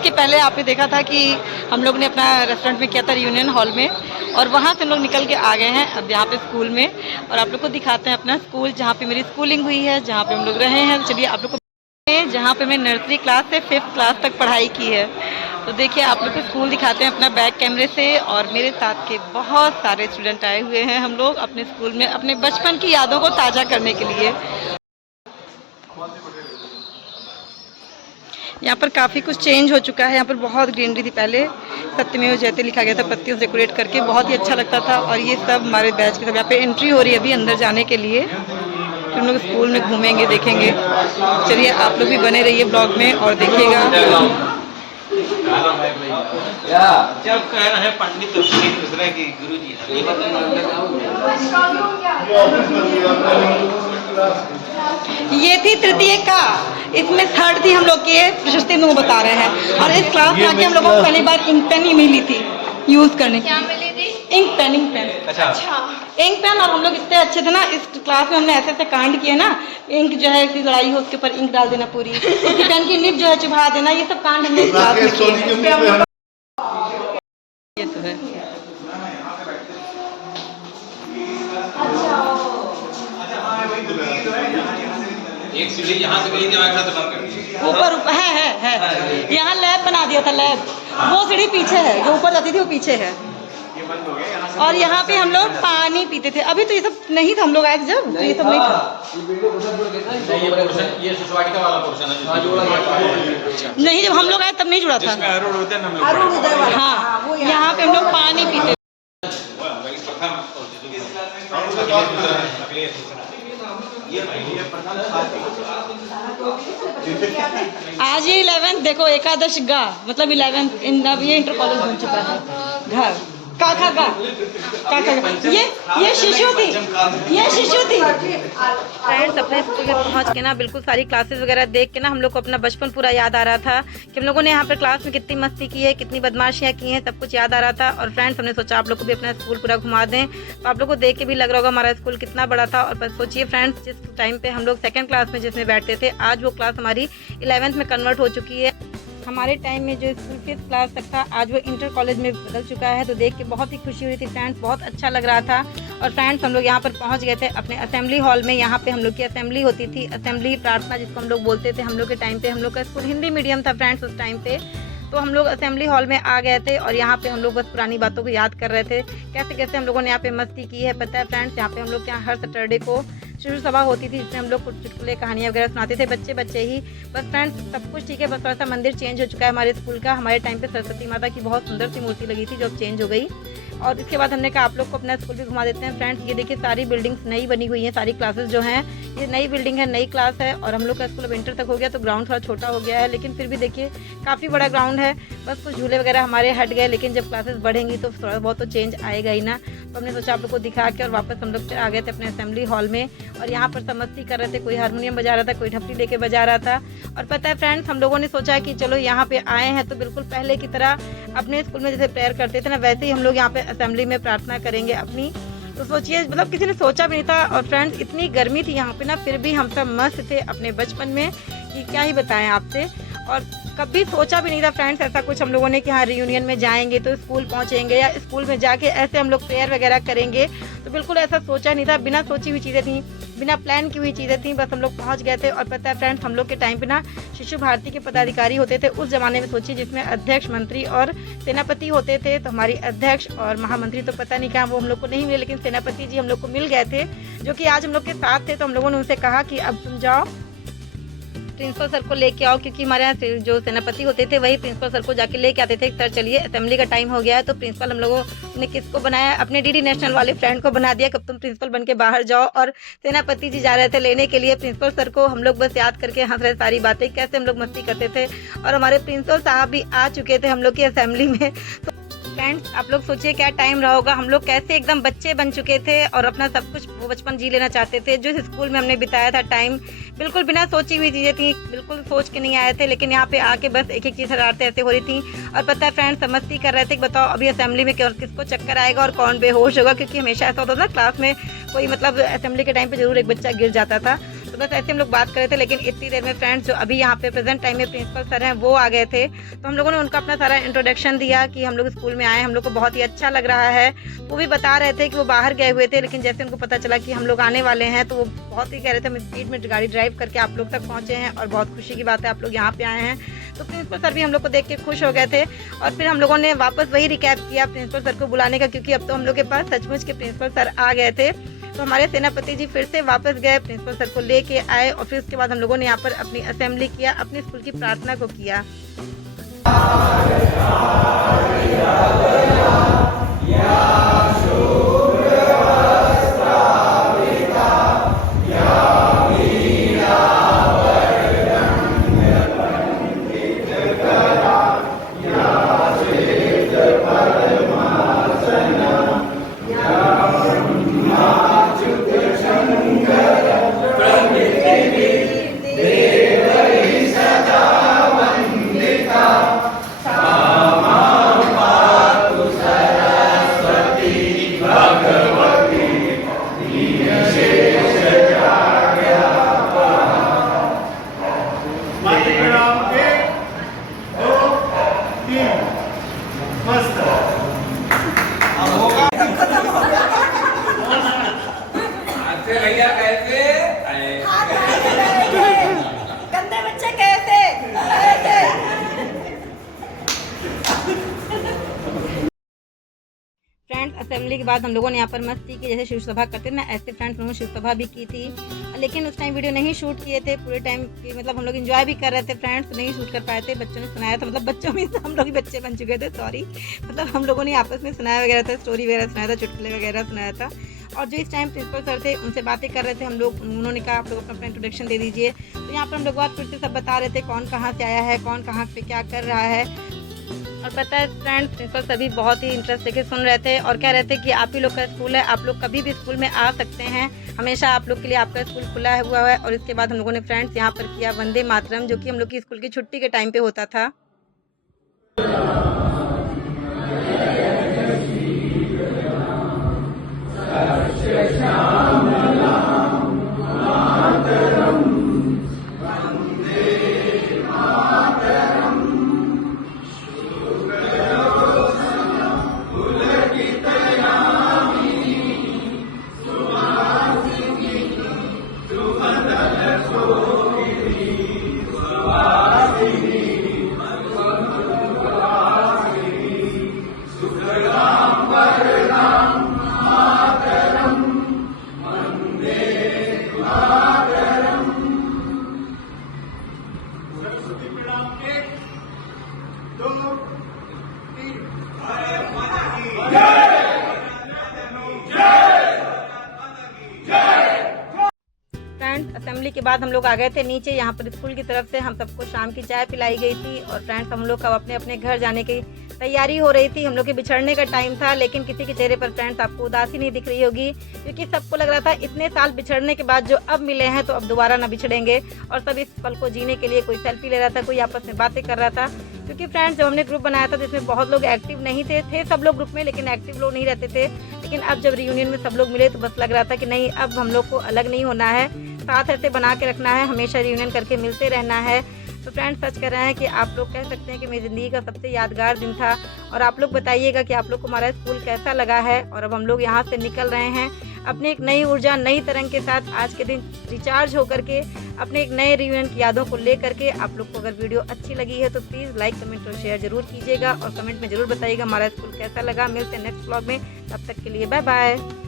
Covid के पहले आपने देखा था कि हम लोग ने अपना रेस्टोरेंट में किया था रियूनियन हॉल में, और वहाँ से हम लोग निकल के आ गए हैं अब यहाँ पे स्कूल में। और आप लोग को दिखाते हैं अपना स्कूल जहाँ पे मेरी स्कूलिंग हुई है, जहाँ पे हम लोग रहे हैं। चलिए आप लोग को जहाँ पे मैं नर्सरी क्लास से 5th क्लास तक पढ़ाई की है। तो देखिए आप लोग को स्कूल दिखाते हैं अपना बैक कैमरे से। और मेरे साथ के बहुत सारे स्टूडेंट आए हुए हैं, हम लोग अपने स्कूल में अपने बचपन की यादों को ताज़ा करने के लिए। यहाँ पर काफ़ी कुछ चेंज हो चुका है। यहाँ पर बहुत ग्रीनरी थी पहले, सत्यमेव जयते लिखा गया था पत्तियों से डेकोरेट करके, बहुत ही अच्छा लगता था। और ये सब हमारे बैच के सब यहाँ पे एंट्री हो रही है अभी अंदर जाने के लिए। फिर हम लोग स्कूल में घूमेंगे, देखेंगे। चलिए आप लोग भी बने रहिए ब्लॉग में और देखिएगा। जब कह रहे हैं पंडित तो दूसरा की गुरुजी ये थी तृतीय का, इसमें 3rd थी हम लोग के प्रशस्ति में वो बता रहे हैं। और इस क्लास में आके हम लोगों को पहली बार इंक पेन ही मिली थी यूज करने। क्या मिली थी? Ink pen, ink pen. अच्छा इंक पेन। और हम लोग इतने अच्छे थे ना, इस क्लास में हमने ऐसे ऐसे कांड किए ना, इंक जो है किसी लड़ाई हो उसके ऊपर इंक डाल देना पूरी, उसकी पेन की निब जो है चुभा देना, ये सब कांड हमने इस क्लास में किए। ये तो है। एक सीढ़ी यहाँ से गई थी, आँख से बंद कर दी। ऊपर है। यहाँ लैब बना दिया था, लैब। वो सीढ़ी पीछे है, जो ऊपर जाती थी वो पीछे है। और यहाँ पे हम लोग पानी पीते थे। अभी तो ये सब नहीं था, हम लोग आए थे जब, तो ये सब नहीं था। ये सुसवाटिका वाला पोर्शन है। नहीं, जब हम लोग आए तब नहीं जुड़ा था। हाँ, यहाँ पे हम लोग पानी पीते थे। आज ये 11th देखो, एकादश गा मतलब 11th अब ये इंटर कॉलेज बन चुका है। घर का ये शिशु थी, ये शिशु थी। फ्रेंड्स अपने स्कूल में पहुंच के ना बिल्कुल सारी क्लासेस वगैरह देख के ना हम लोग को अपना बचपन पूरा याद आ रहा था कि हम लोगों ने यहाँ पर क्लास में कितनी मस्ती की है, कितनी बदमाशियाँ की हैं, सब कुछ याद आ रहा था। और फ्रेंड्स हमने सोचा आप लोग को भी अपना स्कूल पूरा घुमा दें, तो आप लोग को देख के भी लग रहा होगा हमारा स्कूल कितना बड़ा था। और बस सोचिए फ्रेंड्स, जिस टाइम पे हम लोग 2nd क्लास में जिसमें बैठते थे, आज वो क्लास हमारी 11th में कन्वर्ट हो चुकी है। हमारे टाइम में जो स्कूल 5th क्लास तक था, आज वो इंटर कॉलेज में बदल चुका है। तो देख के बहुत ही खुशी हुई थी फ्रेंड्स, बहुत अच्छा लग रहा था। और फ्रेंड्स हम लोग यहाँ पर पहुँच गए थे अपने असेंबली हॉल में। यहाँ पे हम लोग की असेंबली होती थी, असेंबली प्रार्थना जिसको हम लोग बोलते थे। हम लोग के टाइम पे हम लोग का स्कूल हिंदी मीडियम था फ्रेंड्स उस टाइम पे। तो हम लोग असेंबली हॉल में आ गए थे और यहाँ पे हम लोग बस पुरानी बातों को याद कर रहे थे, कैसे कैसे हम लोगों ने यहाँ पे मस्ती की है। पता है फ्रेंड्स, यहाँ पे हम लोग के यहाँ हर सैटरडे को शिशु सभा होती थी, जिसमें हम लोग कुछ चुटकुले कहानियाँ वगैरह सुनाते थे, बच्चे ही। बस फ्रेंड्स सब कुछ ठीक है, बस थोड़ा सा मंदिर चेंज हो चुका है हमारे स्कूल का। हमारे टाइम पे सरस्वती माता की बहुत सुंदर सी मूर्ति लगी थी जो अब चेंज हो गई। और इसके बाद हमने कहा आप लोग को अपना स्कूल भी घुमा देते हैं। फ्रेंड्स ये देखिए सारी बिल्डिंग्स नई बनी हुई हैं, सारी क्लासेस जो हैं ये नई बिल्डिंग है, नई क्लास है। और हम लोग का स्कूल अब इंटर तक हो गया तो ग्राउंड थोड़ा छोटा हो गया है, लेकिन फिर भी देखिए काफ़ी बड़ा ग्राउंड है। बस कुछ झूले वगैरह हमारे हट गए, लेकिन जब क्लासेस बढ़ेंगी तो थोड़ा बहुत तो चेंज आएगा ही ना। तो हमने सोचा आप लोग को दिखा के और वापस हम लोग आ गए थे अपने असेंबली हॉल में। और यहाँ पर सब मस्ती कर रहे थे, कोई हारमोनियम बजा रहा था, कोई ढपली लेके बजा रहा था। और पता है फ्रेंड्स, हम लोगों ने सोचा कि चलो यहाँ पे आए हैं तो बिल्कुल पहले की तरह अपने स्कूल में जैसे प्रेयर करते थे ना, वैसे ही हम लोग यहाँ पे असेंबली में प्रार्थना करेंगे अपनी। तो सोचिए, मतलब किसी ने सोचा भी नहीं था। और फ्रेंड्स इतनी गर्मी थी यहाँ पे ना, फिर भी हम सब मस्त थे अपने बचपन में कि क्या ही बताएं आपसे। और कभी सोचा भी नहीं था फ्रेंड्स ऐसा कुछ हम लोगों ने कि हाँ रियूनियन में जाएंगे तो स्कूल पहुँचेंगे या स्कूल में जाके ऐसे हम लोग प्रेयर वगैरह करेंगे। तो बिल्कुल ऐसा सोचा नहीं था, बिना सोची हुई चीज़ें थी, बिना प्लान की हुई चीज़ें थी, बस हम लोग पहुँच गए थे। और पता है फ्रेंड्स, हम लोग के टाइम पे ना शिशु भारती के पदाधिकारी होते थे उस ज़माने में। सोचिए, जिसमें अध्यक्ष, मंत्री और सेनापति होते थे। तो हमारी अध्यक्ष और महामंत्री तो पता नहीं क्या वो हम लोग को नहीं मिले, लेकिन सेनापति जी हम लोग को मिल गए थे, जो कि आज हम लोग के साथ थे। तो हम लोगों ने उनसे कहा कि अब तुम जाओ प्रिंसिपल सर को लेके आओ, क्योंकि हमारे यहाँ जो सेनापति होते थे वही प्रिंसिपल सर को जाके लेके आते थे। सर चलिए असेंबली का टाइम हो गया है। तो प्रिंसिपल हम लोगों ने किसको बनाया, अपने डीडी नेशनल वाले फ्रेंड को बना दिया कि अब तुम प्रिंसिपल बन के बाहर जाओ। और सेनापति जी जा रहे थे लेने के लिए प्रिंसिपल सर को। हम लोग बस याद करके हंस रहे सारी बातें, कैसे हम लोग मस्ती करते थे। और हमारे प्रिंसिपल साहब भी आ चुके थे हम लोग की असेंबली में। तो फ्रेंड्स आप लोग सोचिए क्या टाइम रहा होगा, हम लोग कैसे एकदम बच्चे बन चुके थे और अपना सब कुछ वो बचपन जी लेना चाहते थे। जो स्कूल में हमने बिताया था टाइम, बिल्कुल बिना सोची हुई चीज़ें थी, बिल्कुल सोच के नहीं आए थे, लेकिन यहाँ पे आके बस एक एक चीज़ शरारतें ऐसे हो रही थी। और पता है फ्रेंड्स, मस्ती कर रहे थे कि बताओ अभी असेंबली में किसको चक्कर आएगा और कौन बेहोश होगा, क्योंकि हमेशा ऐसा होता था ना क्लास में कोई, मतलब असेंबली के टाइम पे जरूर एक बच्चा गिर जाता था। तो बस ऐसे हम लोग बात कर रहे थे, लेकिन इतनी देर में फ्रेंड्स जो अभी यहाँ पे प्रेजेंट टाइम में प्रिंसिपल सर हैं वो आ गए थे। तो हम लोगों ने उनका अपना सारा इंट्रोडक्शन दिया कि हम लोग स्कूल में आए, हम लोग को बहुत ही अच्छा लग रहा है। वो भी बता रहे थे कि वो बाहर गए हुए थे, लेकिन जैसे उनको पता चला कि हम लोग आने वाले हैं तो वो बहुत ही कह रहे थे हम स्पीड में गाड़ी ड्राइव करके आप लोग तक पहुँचे हैं और बहुत खुशी की बात है आप लोग यहाँ पे आए हैं। तो प्रिंसिपल सर भी हम लोग को देख के खुश हो गए थे और फिर हम लोगों ने वापस वही रिकैप किया प्रिंसिपल सर को बुलाने का, क्योंकि अब तो हम लोग के पास सचमुच के प्रिंसिपल सर आ गए थे। तो हमारे सेनापति जी फिर से वापस गए, प्रिंसिपल सर को लेके आए और फिर उसके बाद हम लोगों ने यहाँ पर अपनी असेंबली किया, अपने स्कूल की प्रार्थना को किया। भैया कैसे गंदे बच्चे कैसे फ्रेंड्स, असेंबली के बाद हम लोगों ने यहाँ पर मस्ती की, जैसे शिव सभा करते ना ऐसे फ्रेंड्स हम लोगों ने शिव सभा भी की थी। लेकिन उस टाइम वीडियो नहीं शूट किए थे पूरे टाइम की, मतलब हम लोग एंजॉय भी कर रहे थे फ्रेंड्स, नहीं शूट कर पाए थे। बच्चों ने सुनाया था, मतलब बच्चों में हम लोग ही बच्चे बन चुके थे, सॉरी, मतलब हम लोगों ने आपस में सुनाया वगैरह था, स्टोरी वगैरह सुनाया था, चुटकुले वगैरह सुनाया था। और जो इस टाइम प्रिंसिपल सर थे उनसे बातें कर रहे थे हम लोग, उन्होंने कहा आप लोग अपना इंट्रोडक्शन दे दीजिए। तो यहाँ पर हम लोग बात फिर से सब बता रहे थे कौन कहाँ से आया है, कौन कहाँ पे क्या कर रहा है। और पता है फ्रेंड्स, प्रिंसिपल सभी बहुत ही इंटरेस्ट लेके सुन रहे थे और कह रहे थे कि आप ही लोग का स्कूल है, आप लोग कभी भी स्कूल में आ सकते हैं, हमेशा आप लोग के लिए आपका स्कूल खुला हुआ है। और इसके बाद हम लोगों ने फ्रेंड्स यहाँ पर किया वंदे मातरम, जो कि हम लोग की स्कूल की छुट्टी के टाइम पे होता था। असेंबली के बाद हम लोग आ गए थे नीचे, यहाँ पर स्कूल की तरफ से हम सबको शाम की चाय पिलाई गई थी। और फ्रेंड्स हम लोग का अपने अपने घर जाने की तैयारी हो रही थी, हम लोग के बिछड़ने का टाइम था। लेकिन किसी के चेहरे पर फ्रेंड्स आपको उदासी नहीं दिख रही होगी, क्योंकि सबको लग रहा था इतने साल बिछड़ने के बाद जो अब मिले हैं तो अब दोबारा ना बिछड़ेंगे। और सब इस पल को जीने के लिए कोई सेल्फी ले रहा था, कोई आपस में बातें कर रहा था। क्योंकि फ्रेंड्स जब हमने ग्रुप बनाया था जिसमें बहुत लोग एक्टिव नहीं थे सब लोग ग्रुप में, लेकिन एक्टिव लोग नहीं रहते थे। लेकिन अब जब रियूनियन में सब लोग मिले तो बस लग रहा था कि नहीं, अब हम लोग को अलग नहीं होना है, साथ ऐसे बना के रखना है, हमेशा रियूनियन करके मिलते रहना है। तो फ्रेंड्स सच कर रहे हैं कि आप लोग कह सकते हैं कि मेरी ज़िंदगी का सबसे यादगार दिन था। और आप लोग बताइएगा कि आप लोग को हमारा स्कूल कैसा लगा है। और अब हम लोग यहाँ से निकल रहे हैं अपने एक नई ऊर्जा, नई तरंग के साथ, आज के दिन रिचार्ज होकर के अपने एक नए रियूनियन की यादों को लेकर के। आप लोग को अगर वीडियो अच्छी लगी है तो प्लीज़ लाइक, कमेंट और शेयर जरूर कीजिएगा और कमेंट में ज़रूर बताइएगा हमारा स्कूल कैसा लगा। मिलते हैं नेक्स्ट व्लॉग में, तब तक के लिए बाय बाय।